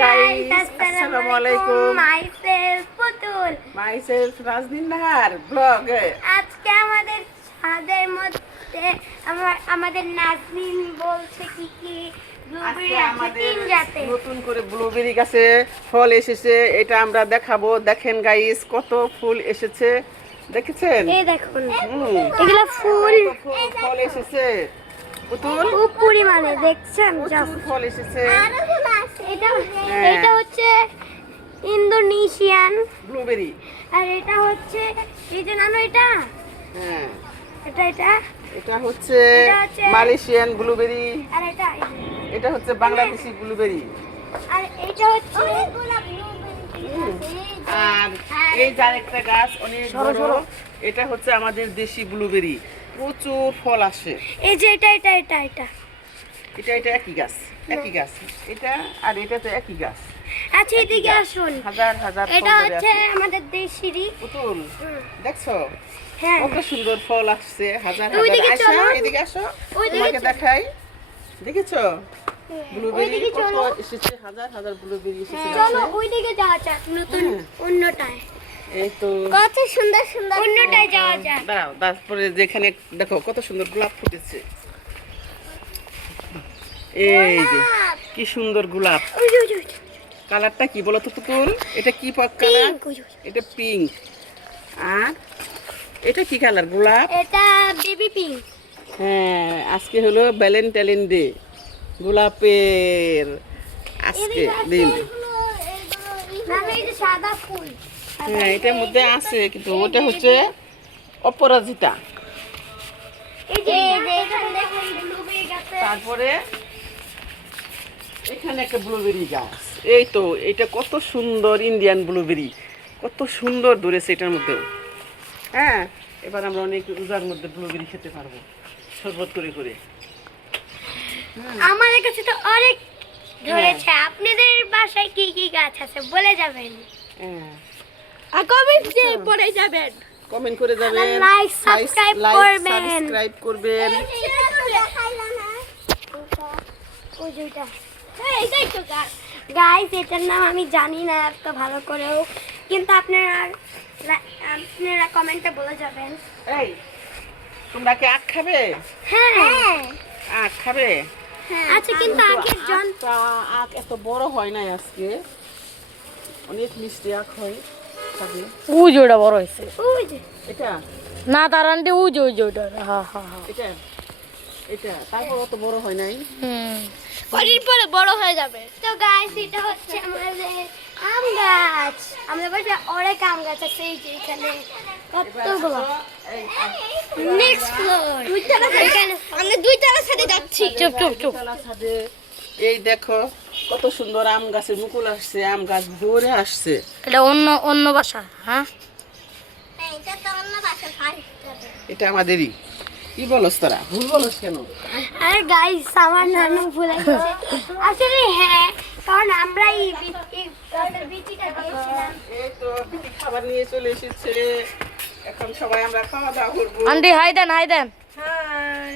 Guys, Assalamualaikum. Myself পুতুল। Myself Rajdin Nahar vlog. আজকে আমাদের ছাদের মধ্যে আমাদের নাজনীন বলছে কি ব্লুবেরি আছে তিন জাতের। নতুন করে ব্লুবেরি গাছে ফল এসেছে, এটা আমরা দেখাবো। দেখেন গাইস, কত ফুল এসেছে, দেখেছেন? এই দেখুন, এগুলা ফুল ফল এসেছে পুতুল, খুব পরিমাণে দেখছেন। প্রচুর ফল এসেছে। এটা হচ্ছে ইন্দোনেশিয়ান ব্লুবেরি, আর এটা হচ্ছে এই যে নানো এটা হ্যাঁ এটা এটা হচ্ছে মালয়েশিয়ান ব্লুবেরি, আর এটা হচ্ছে বাংলাদেশি ব্লুবেরি, আর এটা হচ্ছে আর এই যে আরেকটা গাছ অনেক বড়, এটা হচ্ছে আমাদের দেশি ব্লুবেরি, প্রচুর ফল আসে। এই যে এটা এটা এটা এটা এটা এটা একই গাছ, একই গাছ, এটা আর এটা তো একই গাছ। আচ্ছা এদিকে আসুন, হাজার হাজার ফল এটা ধরে হচ্ছে আছে। আমাদের দেশিরই পুতুল দেখছো হ্যাঁ কত সুন্দর ফল আসছে, হাজার ওইদিকে হাজার। আসো চলো। এদিকে আসো, ওইদিকে তোমাকে চলো। দেখাই। দেখেছো ব্লুবেরি ওইদিকে কত চলো। এসেছে, হাজার হাজার ব্লুবেরি এসেছে চলো গাছে। ওইদিকে যাওয়া যাক, নতুন অন্যটায় এই তো কত সুন্দর সুন্দর অন্যটায় যাওয়া যাক। দাঁড়াও, তারপরে যেখানে দেখো কত সুন্দর গোলাপ ফুটেছে। এই যে কি সুন্দর গোলাপ, ওই যে, ওই যে, ওই যে, কালারটা কি বলো তো পুতুল? এটা কি কালার? pink, ওই যে, ওই যে। এটা পিঙ্ক। আর এটা কি কালার? গোলাপ। এটা বেবি পিঙ্ক। হ্যাঁ, আজকে হলো ভ্যালেন্টাইন ডে, গোলাপের আজকে দিন। মানে এই যে সাদা ফুল, হ্যাঁ, এটার মধ্যে আছে, কিন্তু ওটা হচ্ছে অপরাজিতা। এই যে এখানে দেখুন ব্লুবেরি গাছে তারপরে এখানে একটা ব্লুবেরি গাছ। এই তো, এটা কত সুন্দর ইন্ডিয়ান ব্লুবেরি, কত সুন্দর ধরেছে এটার মধ্যেও। হ্যাঁ, এবার আমরা অনেক রোজার মধ্যে ব্লুবেরি খেতে পারবো শরবত করে করে। আমাদের কাছে তো অনেক ধরেছে। আপনাদের বাসায় কি কি গাছ আছে বলে যাবেন, হ্যাঁ, আর কমেন্টে পড়ে যাবেন, কমেন্ট করে যাবেন, লাইক সাবস্ক্রাইব করবেন। সাবস্ক্রাইব করবেন। গাইস এটার নাম আমি জানি না এত ভালো করেও, কিন্তু আপনারা কমেন্টে বলে যাবেন। এই, তোমরা কি আখ খাবে? হ্যাঁ আখ খাবে? আচ্ছা, কিন্তু আগের জন আখ এত বড় হয় নাই আজকে, অনেক মিষ্টি আখ হয় খাবে। ওই যে ওটা বড় হয়েছে ওই যে এটা না, তার আন্টি ওই যে ওটা। হ্যাঁ হ্যাঁ হ্যাঁ। এটা এটা তারপর অত বড় হয় নাই। কদিন পরে বড় হয়ে যাবে। তো গাইস এটা হচ্ছে আমাদের আম গাছ। আমাদের বাসায় অনেক আম গাছ আছে, এই যে এখানে কতগুলো। নেক্সট ফ্লোর, আমরা দুইতলা ছাদে যাচ্ছি। চুপ চুপ চুপ। তলা ছাদে এই দেখো কত সুন্দর আম গাছের মুকুল আসছে, আম গাছ ভরে আসছে। এটা অন্য অন্য বাসা। হ্যাঁ, এটা তো অন্য বাসায় ফাইভ যাবে। এটা আমাদেরই। কি বলস তোরা, ভুল বলস কেন? আরে গাইস আমার নানু ভুলে গেছে। আসলে হ্যাঁ, কারণ আমরা এই গাছের বিচিটা দিয়েছিলাম। এই তো পিঠি খাবার নিয়ে চলে এসেছে, এখন সবাই আমরা খাওয়া দাওয়া করবো। আন্টি হাই দেন, হাই দেন। হাই,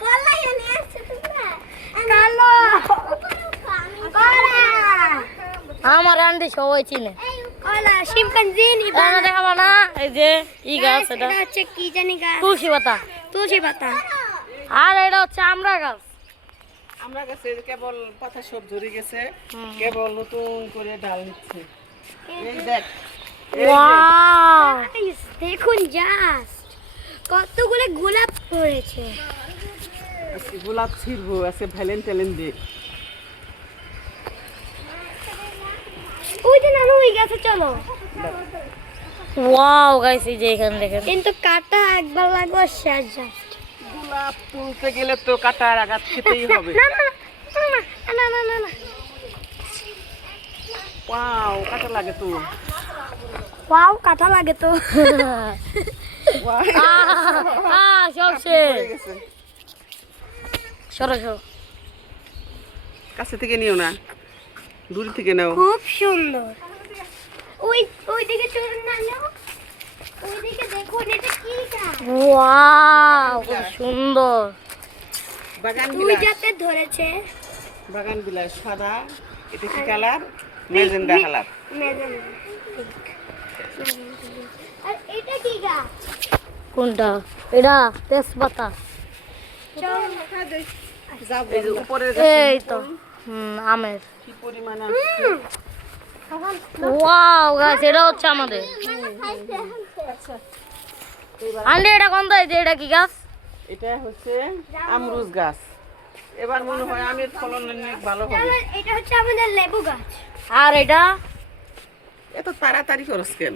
কলাই নিয়ে আসছো তোমরা? কালো কলা, আমার আন্টি সবাই চিনে। কলা শিম্পাঞ্জি নিবা। এটা দেখাবো না, এই যে ই গাছ, এটা এটা হচ্ছে কি জানি গাছ, তুলসী পাতা। তুলসী পাতা। আর এটা হচ্ছে আমড়া গাছ। আমরা কাছে কেবল পাতা সব ঝরে গেছে, কেবল নতুন করে ডাল নিচ্ছে। এই দেখ, এই যে, ওয়াও, গাইস দেখুন জাস্ট কতগুলো গোলাপ পড়েছে। আজকে গোলাপ ছিড়বো, আজকে ভ্যালেন্টাইন ডে। ওই যে নানু ওই গাছে চলো, ওয়াও গাইস, এই যে এখানে দেখেন। কিন্তু কাটা একবার লাগবে শেষ জাস্ট। গোলাপ তুলতে গেলে তো কাটার আঘাত খেতেই হবে। না না না না না না, ওয়াও, কাটা লাগে তো। ওয়াও কাটা লাগে তো। ওয়াও, সব শেষ। পড়ে গেছে। সরো সরো। কাছে থেকে নিও না, দূর থেকে নাও। খুব সুন্দর। ওই দিকে চলুন না, ওইদিকে দেখুন এটা কি গাছ। ওয়াও, খুব সুন্দর। বাগান দুই বিলাস, জাতের ধরেছে। বাগান বিলাস সাদা এটা কি কালার? Magenta colour. ম্যাজেন্ডা আর এটা কি গাছ? কোনটা? এটা তেজপাতা। চল এই যে উপরের এই তো আমের। কি পরিমাণ আছে? ওয়াও গাছ, এটা হচ্ছে আমাদের। আন্টি এটা কোন তো? এটা কি গাছ? এটা হচ্ছে আমরুজ গাছ। এবার মনে হয় আমের ফলন অনেক ভালো হবে। এটা হচ্ছে আমাদের লেবু গাছ। আর এটা এত তাড়াতাড়ি করস কেন?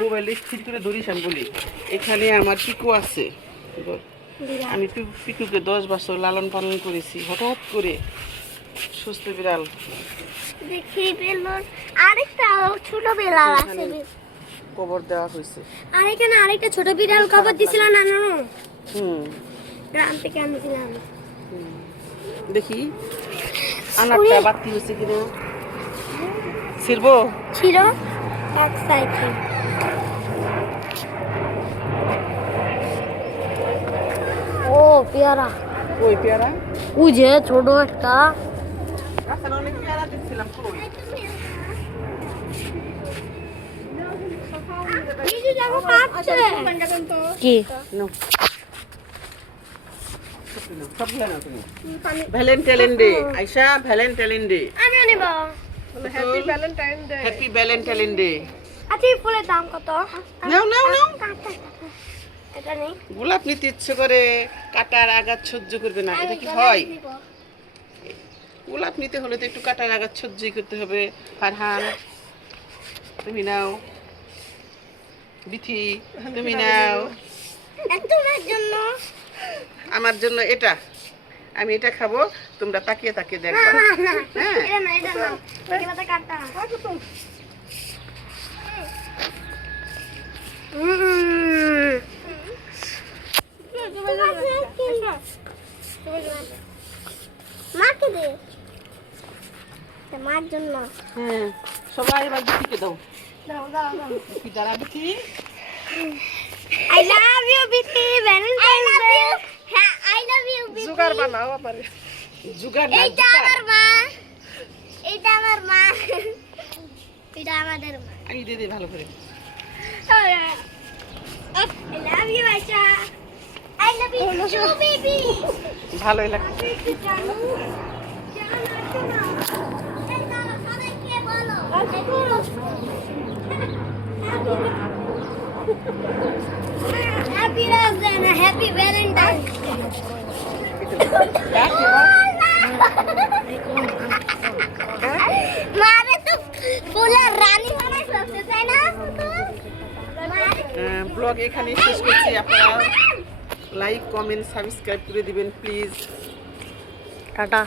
মোবাইলে স্থির করে ধরিস আমি বলি, এখানে আমার পিকু আছে। আমি পিকুকে 10 বছর লালন পালন করেছি। হঠাৎ করে সুস্থ বিড়াল। দেখি বেলুন আরেকটা ছোট বিড়াল আছে। কবর দেওয়া হয়েছে। আর এখানে আরেকটা ছোট বিড়াল কবর দিছিল না নানু? হুম, গ্রাম থেকে আনছিলাম। দেখি আনারটা বাতি হয়েছে কিনা। ছিড়বো? ছিল এক সাইকেল। ও পেয়ারা। ওই পেয়ারা? ওই যে ছোট একটা। রাস্তায় অনেক পেয়ারা দেখছিলাম। কই? এই যে দেখো কাটছে। কি? No. ভ্যালেন্টাইন ডে আইসা, ভ্যালেন্টাইন ডে। আমিও নেব। Happy Valentine day. আচ্ছা এই ফুলের দাম কত? নাও নাও নাও। এটা নেই। গোলাপ নিতে ইচ্ছে করে, কাটার আঘাত সহ্য করবে না। এটা কি হয়? গোলাপ নিতে হলে তো একটু কাটার আঘাত সহ্যই করতে হবে। ফারহান তুমি নাও। বিথি তুমি নাও। তোমার জন্য। আমার জন্য এটা। আমি এটা খাবো, তোমরা তাকিয়ে তাকিয়ে দেখবা। হ্যাঁ, এটা না, এটা না। এগুলো তো কাটা। মাকে দে। মার জন্য। হ্যাঁ, সবাই এবার বিথিকে দাও। দাও দাও দাও। বিথি দাঁড়া, Bithi. I love you, Biti. Valentine's Day. হ্যাঁ, I love you, Biti. জুগার বানাও আমারে। জুগার না, এইটা জুগার। আমার মা। এইটা আমার মা। এটা আমাদের মা। আমি দিয়ে দিই ভালো করে। I love you, Aisha. I love you too, baby. ভালোই লাগছে। জানু, জান আসো না। এই দাঁড়া, সবাইকে বলো। Happy Rose and a happy Valentine's মারে তো ফুলের রানী বানাই ফেলছে, তাই না? ব্লগ এখানেই শেষ করছি। আপনারা লাইক, কমেন্ট, সাবস্ক্রাইব করে দিবেন প্লিজ। টাটা।